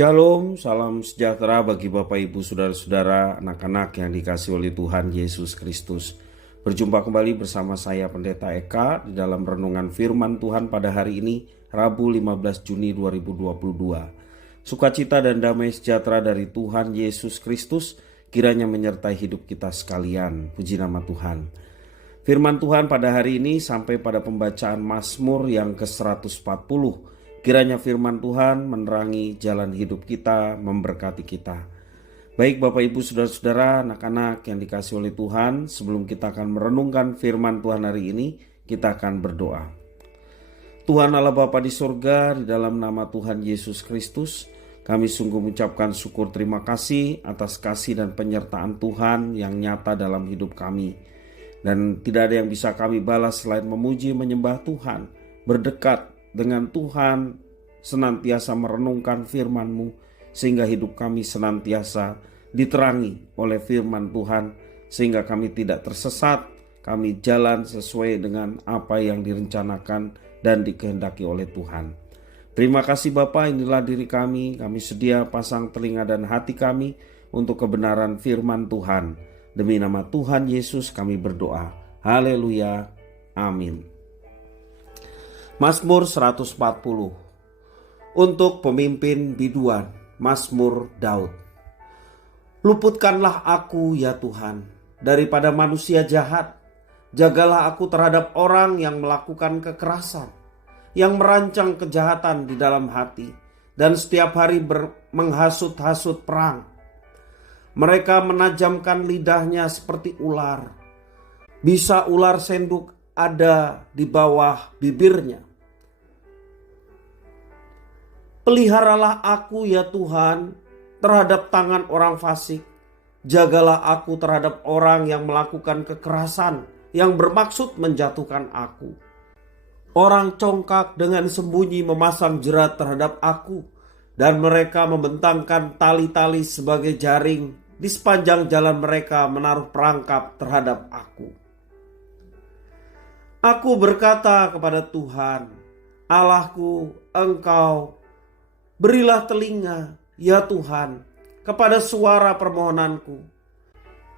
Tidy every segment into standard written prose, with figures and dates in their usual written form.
Shalom, salam sejahtera bagi Bapak Ibu Saudara-saudara, anak-anak yang dikasihi oleh Tuhan Yesus Kristus. Berjumpa kembali bersama saya Pendeta Eka di dalam renungan firman Tuhan pada hari ini, Rabu 15 Juni 2022. Sukacita dan damai sejahtera dari Tuhan Yesus Kristus kiranya menyertai hidup kita sekalian. Puji nama Tuhan. Firman Tuhan pada hari ini sampai pada pembacaan Mazmur yang ke-140. Kiranya firman Tuhan menerangi jalan hidup kita, memberkati kita. Baik Bapak Ibu Saudara-saudara, anak-anak yang dikasihi oleh Tuhan, sebelum kita akan merenungkan firman Tuhan hari ini, kita akan berdoa. Tuhan Allah Bapa di surga, di dalam nama Tuhan Yesus Kristus, kami sungguh mengucapkan syukur terima kasih atas kasih dan penyertaan Tuhan yang nyata dalam hidup kami. Dan tidak ada yang bisa kami balas selain memuji menyembah Tuhan, berdekat dengan Tuhan, senantiasa merenungkan firman-Mu, sehingga hidup kami senantiasa diterangi oleh firman Tuhan, sehingga kami tidak tersesat, kami jalan sesuai dengan apa yang direncanakan dan dikehendaki oleh Tuhan. Terima kasih Bapa, inilah diri kami sedia pasang telinga dan hati kami untuk kebenaran firman Tuhan. Demi nama Tuhan Yesus kami berdoa. Haleluya. Amin. Mazmur 140. Untuk pemimpin biduan, Mazmur Daud. Luputkanlah aku ya Tuhan daripada manusia jahat. Jagalah aku terhadap orang yang melakukan kekerasan, yang merancang kejahatan di dalam hati, dan setiap hari menghasut-hasut perang. Mereka menajamkan lidahnya seperti ular. Bisa ular senduk ada di bawah bibirnya. Peliharalah aku ya Tuhan terhadap tangan orang fasik. Jagalah aku terhadap orang yang melakukan kekerasan, yang bermaksud menjatuhkan aku. Orang congkak dengan sembunyi memasang jerat terhadap aku, dan mereka membentangkan tali-tali sebagai jaring. Di sepanjang jalan mereka menaruh perangkap terhadap aku. Aku berkata kepada Tuhan, Allahku, Engkau berilah telinga, ya Tuhan, kepada suara permohonanku.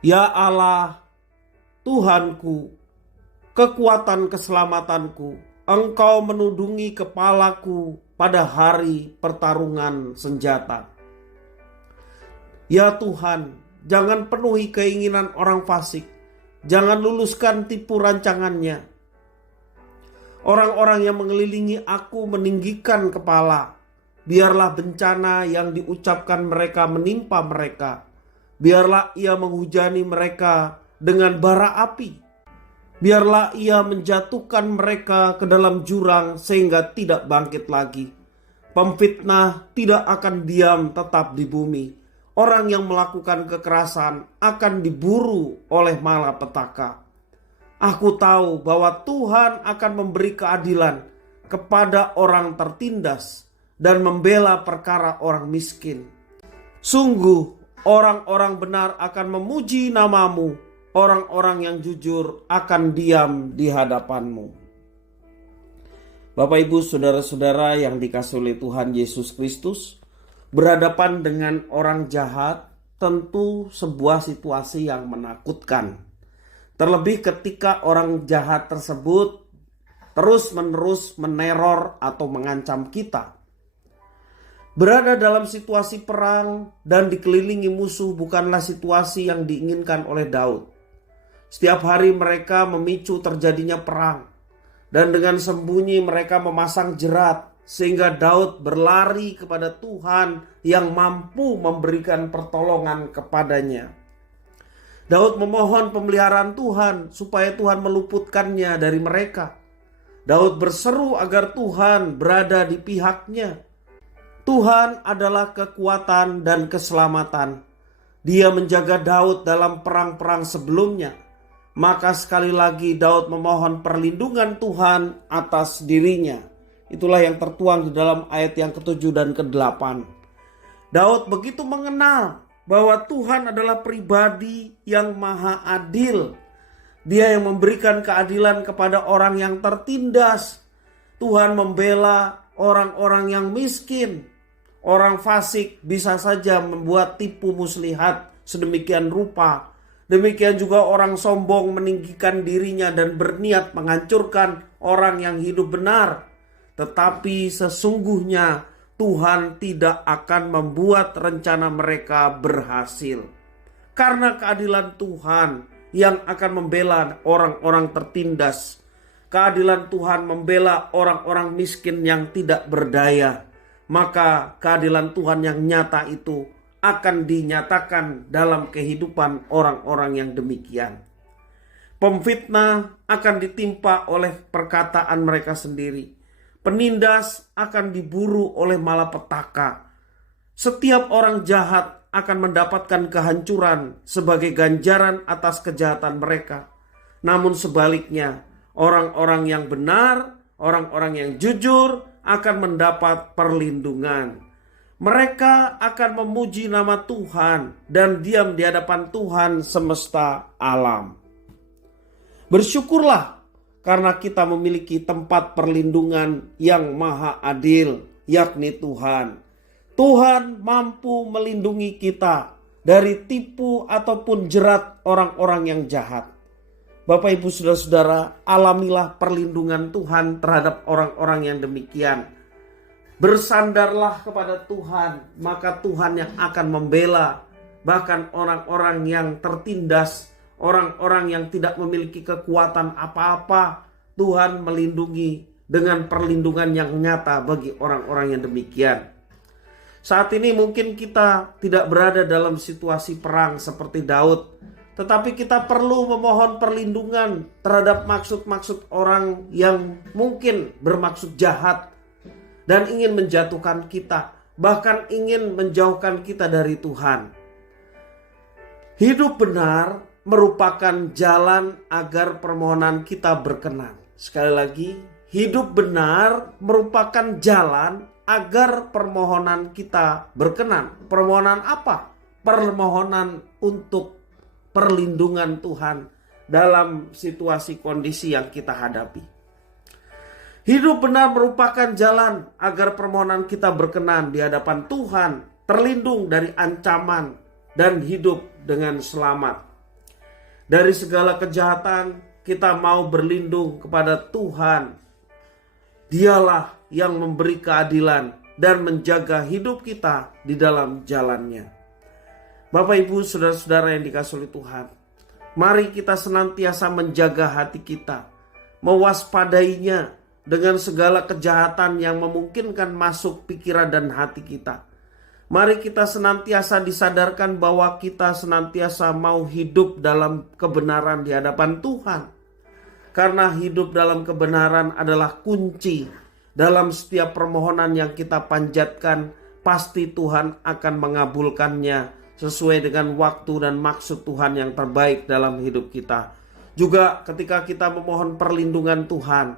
Ya Allah, Tuhanku, kekuatan keselamatanku, Engkau menudungi kepalaku pada hari pertarungan senjata. Ya Tuhan, jangan penuhi keinginan orang fasik, jangan luluskan tipu rancangannya. Orang-orang yang mengelilingi aku meninggikan kepala. Biarlah bencana yang diucapkan mereka menimpa mereka. Biarlah ia menghujani mereka dengan bara api. Biarlah ia menjatuhkan mereka ke dalam jurang sehingga tidak bangkit lagi. Pemfitnah tidak akan diam tetap di bumi. Orang yang melakukan kekerasan akan diburu oleh malapetaka. Aku tahu bahwa Tuhan akan memberi keadilan kepada orang tertindas dan membela perkara orang miskin. Sungguh orang-orang benar akan memuji nama-Mu, orang-orang yang jujur akan diam di hadapan-Mu. Bapak Ibu Saudara-saudara yang dikasihi oleh Tuhan Yesus Kristus, berhadapan dengan orang jahat tentu sebuah situasi yang menakutkan. Terlebih ketika orang jahat tersebut terus-menerus meneror atau mengancam kita. Berada dalam situasi perang dan dikelilingi musuh bukanlah situasi yang diinginkan oleh Daud. Setiap hari mereka memicu terjadinya perang. Dan dengan sembunyi mereka memasang jerat sehingga Daud berlari kepada Tuhan yang mampu memberikan pertolongan kepadanya. Daud memohon pemeliharaan Tuhan supaya Tuhan meluputkannya dari mereka. Daud berseru agar Tuhan berada di pihaknya. Tuhan adalah kekuatan dan keselamatan. Dia menjaga Daud dalam perang-perang sebelumnya. Maka sekali lagi Daud memohon perlindungan Tuhan atas dirinya. Itulah yang tertuang di dalam ayat yang ke-7 dan ke-8. Daud begitu mengenal bahwa Tuhan adalah pribadi yang maha adil. Dia yang memberikan keadilan kepada orang yang tertindas. Tuhan membela orang-orang yang miskin. Orang fasik bisa saja membuat tipu muslihat sedemikian rupa. Demikian juga orang sombong meninggikan dirinya dan berniat menghancurkan orang yang hidup benar. Tetapi sesungguhnya Tuhan tidak akan membuat rencana mereka berhasil. Karena keadilan Tuhan yang akan membela orang-orang tertindas. Keadilan Tuhan membela orang-orang miskin yang tidak berdaya. Maka keadilan Tuhan yang nyata itu akan dinyatakan dalam kehidupan orang-orang yang demikian. Pemfitnah akan ditimpa oleh perkataan mereka sendiri. Penindas akan diburu oleh malapetaka. Setiap orang jahat akan mendapatkan kehancuran sebagai ganjaran atas kejahatan mereka. Namun sebaliknya, orang-orang yang benar, orang-orang yang jujur akan mendapat perlindungan. Mereka akan memuji nama Tuhan dan diam di hadapan Tuhan semesta alam. Bersyukurlah karena kita memiliki tempat perlindungan yang maha adil, yakni Tuhan. Tuhan mampu melindungi kita dari tipu ataupun jerat orang-orang yang jahat. Bapak, Ibu, Saudara-saudara, alamilah perlindungan Tuhan terhadap orang-orang yang demikian. Bersandarlah kepada Tuhan, maka Tuhan yang akan membela. Bahkan orang-orang yang tertindas, orang-orang yang tidak memiliki kekuatan apa-apa, Tuhan melindungi dengan perlindungan yang nyata bagi orang-orang yang demikian. Saat ini mungkin kita tidak berada dalam situasi perang seperti Daud, tetapi kita perlu memohon perlindungan terhadap maksud-maksud orang yang mungkin bermaksud jahat dan ingin menjatuhkan kita, bahkan ingin menjauhkan kita dari Tuhan. Hidup benar merupakan jalan agar permohonan kita berkenan. Sekali lagi, hidup benar merupakan jalan agar permohonan kita berkenan. Permohonan apa? Permohonan untuk perlindungan Tuhan dalam situasi kondisi yang kita hadapi. Hidup benar merupakan jalan agar permohonan kita berkenan di hadapan Tuhan, terlindung dari ancaman dan hidup dengan selamat. Dari segala kejahatan kita mau berlindung kepada Tuhan. Dialah yang memberi keadilan dan menjaga hidup kita di dalam jalannya. Bapak, Ibu, Saudara-saudara yang dikasihi oleh Tuhan, mari kita senantiasa menjaga hati kita, mewaspadainya dengan segala kejahatan yang memungkinkan masuk pikiran dan hati kita. Mari kita senantiasa disadarkan bahwa kita senantiasa mau hidup dalam kebenaran di hadapan Tuhan. Karena hidup dalam kebenaran adalah kunci dalam setiap permohonan yang kita panjatkan, pasti Tuhan akan mengabulkannya sesuai dengan waktu dan maksud Tuhan yang terbaik dalam hidup kita. Juga ketika kita memohon perlindungan Tuhan,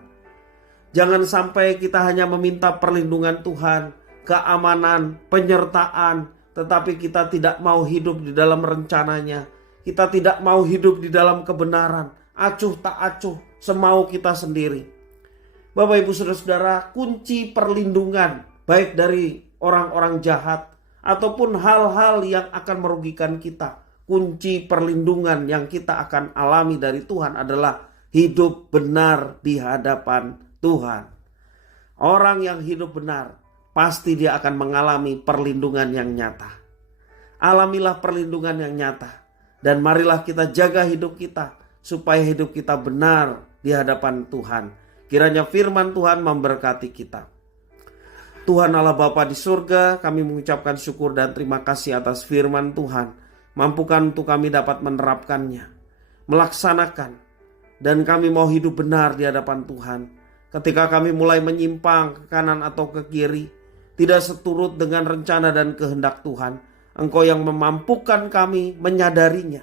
jangan sampai kita hanya meminta perlindungan Tuhan, keamanan, penyertaan, tetapi kita tidak mau hidup di dalam rencananya. Kita tidak mau hidup di dalam kebenaran, acuh tak acuh, semau kita sendiri. Bapak, Ibu, Saudara-saudara, kunci perlindungan baik dari orang-orang jahat ataupun hal-hal yang akan merugikan kita, kunci perlindungan yang kita akan alami dari Tuhan adalah hidup benar di hadapan Tuhan. Orang yang hidup benar pasti dia akan mengalami perlindungan yang nyata. Alamilah perlindungan yang nyata, dan marilah kita jaga hidup kita supaya hidup kita benar di hadapan Tuhan. Kiranya firman Tuhan memberkati kita. Tuhan Allah Bapa di surga, kami mengucapkan syukur dan terima kasih atas firman Tuhan. Mampukan untuk kami dapat menerapkannya, melaksanakan, dan kami mau hidup benar di hadapan Tuhan. Ketika kami mulai menyimpang ke kanan atau ke kiri, tidak seturut dengan rencana dan kehendak Tuhan, Engkau yang memampukan kami menyadarinya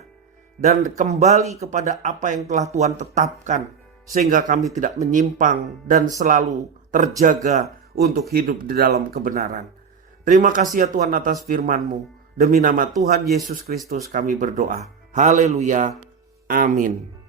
dan kembali kepada apa yang telah Tuhan tetapkan, sehingga kami tidak menyimpang dan selalu terjaga untuk hidup di dalam kebenaran. Terima kasih ya Tuhan atas firman-Mu. Demi nama Tuhan Yesus Kristus kami berdoa. Haleluya. Amin.